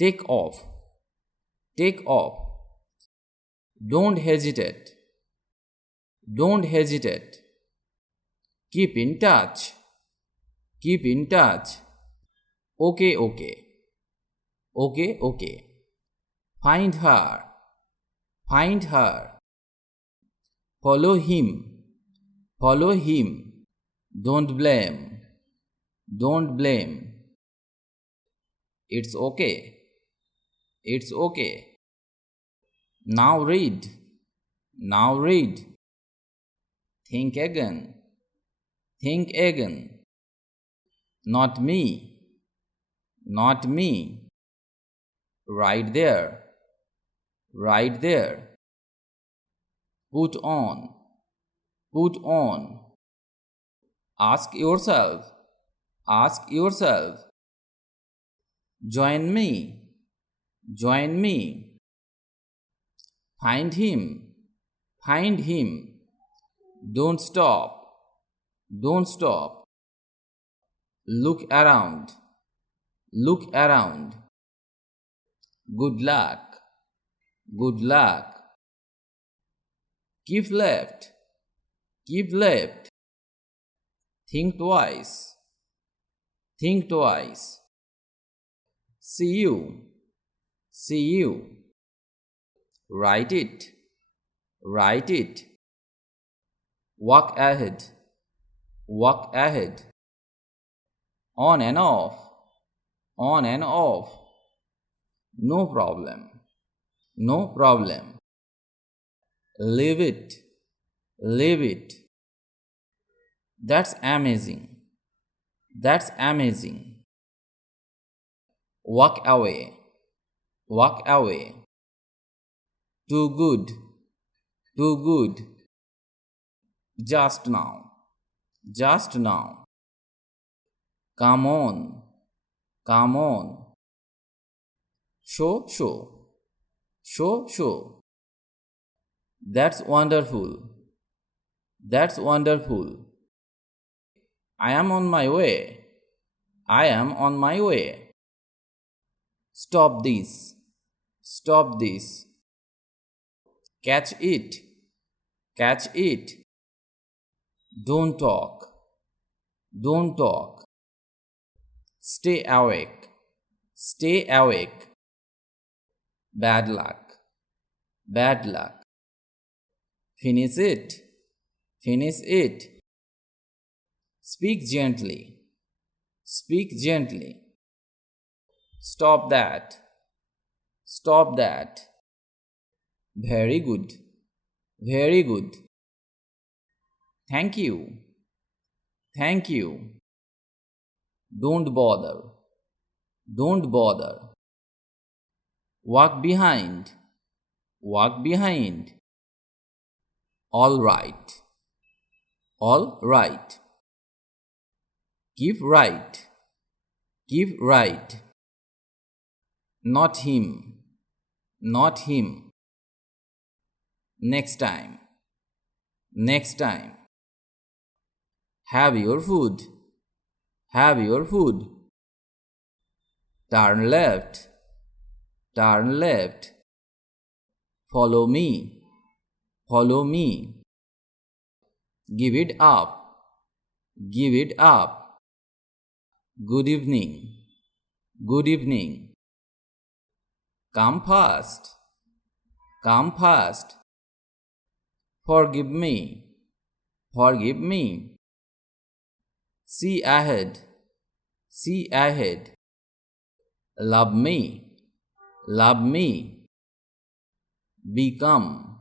Take off. Take off. Don't hesitate. Don't hesitate. Keep in touch. Keep in touch. Okay, okay. Okay, okay. Find her. Find her. Follow him. Follow him. Don't blame. Don't blame. It's okay. It's okay. Now read. Now read. Think again. Think again. Not me. Not me. Right there. Right there. Put on. Put on. Ask yourself. Ask yourself. Join me. Join me. Find him. Find him. Don't stop. Don't stop. Look around. Look around. Good luck. Good luck. Keep left. Keep left. Think twice. Think twice. See you. See you. Write it. Write it. Walk ahead. Walk ahead. On and off. On and off. No problem. No problem. Leave it. Leave it. That's amazing. That's amazing. Walk away. Walk away. Too good. Too good. Just now. Just now. Come on. Come on. Show, show. Show, show. That's wonderful. That's wonderful. I am on my way. I am on my way. Stop this. Stop this. Catch it. Catch it. Don't talk. Don't talk. Stay awake. Stay awake. Bad luck. Bad luck. Finish it. Finish it. Speak gently. Speak gently. Stop that. Stop that. Very good. Very good. Thank you. Thank you. Don't bother. Don't bother. Walk behind. Walk behind. All right. All right. Keep right. Keep right. Not him. Not him. Next time. Next time. Have your food. Have your food. Turn left. Turn left. Follow me. Follow me. Give it up. Give it up. Good evening. Good evening. Come fast. Come fast. Forgive me. Forgive me. See ahead. See ahead. Love me. Love me. Become.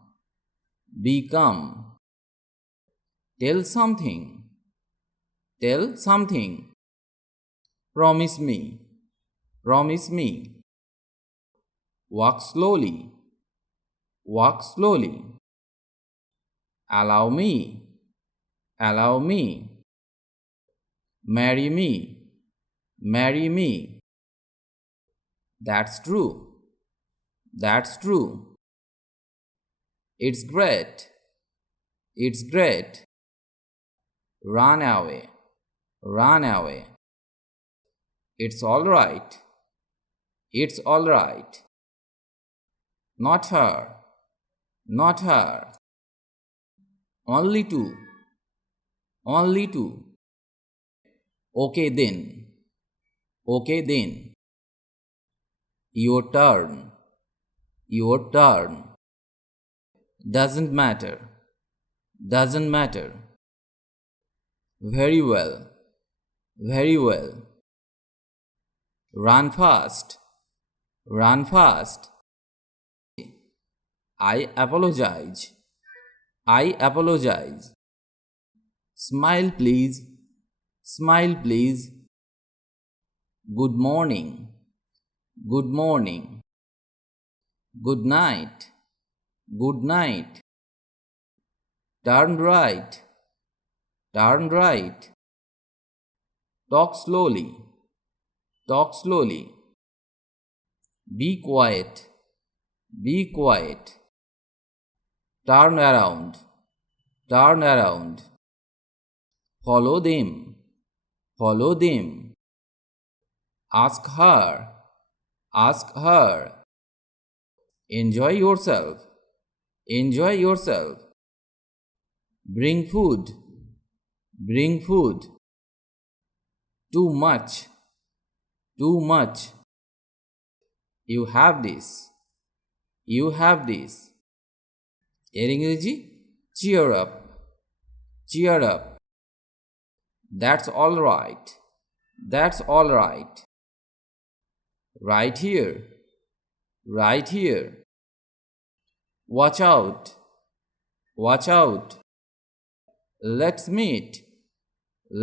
Become. Tell something. Tell something. Promise me. Promise me. Walk slowly. Walk slowly. Allow me. Allow me. Marry me. Marry me. That's true. That's true. It's great. It's great. Run away. Run away. It's all right. It's all right. Not her. Not her. Only two. Only two. Okay then. Okay then. Your turn. Your turn. Doesn't matter. Doesn't matter. Very well. Very well. Run fast. Run fast. I apologize. I apologize. Smile please. Smile please. Good morning. Good morning. Good night. Good night. Turn right. Turn right. Talk slowly. Talk slowly. Be quiet. Be quiet. Turn around. Turn around. Follow them. Follow them. Ask her. Ask her. Enjoy yourself. Enjoy yourself. Bring food. Bring food. Too much. Too much. You have this. You have this. এর ইংরেজি cheer up. Cheer up. That's all right. That's all right. Right here. Right here. Watch out. Watch out. Let's meet.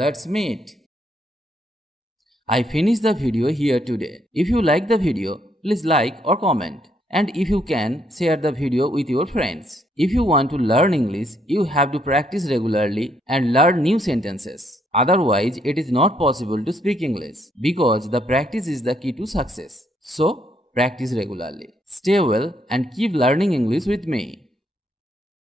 Let's meet. I finished the video here today. If you like the video, please like or comment. And if you can, share the video with your friends. If you want to learn English, you have to practice regularly and learn new sentences. Otherwise, it is not possible to speak English because the practice is the key to success. So, practice regularly. Stay well and keep learning English with me.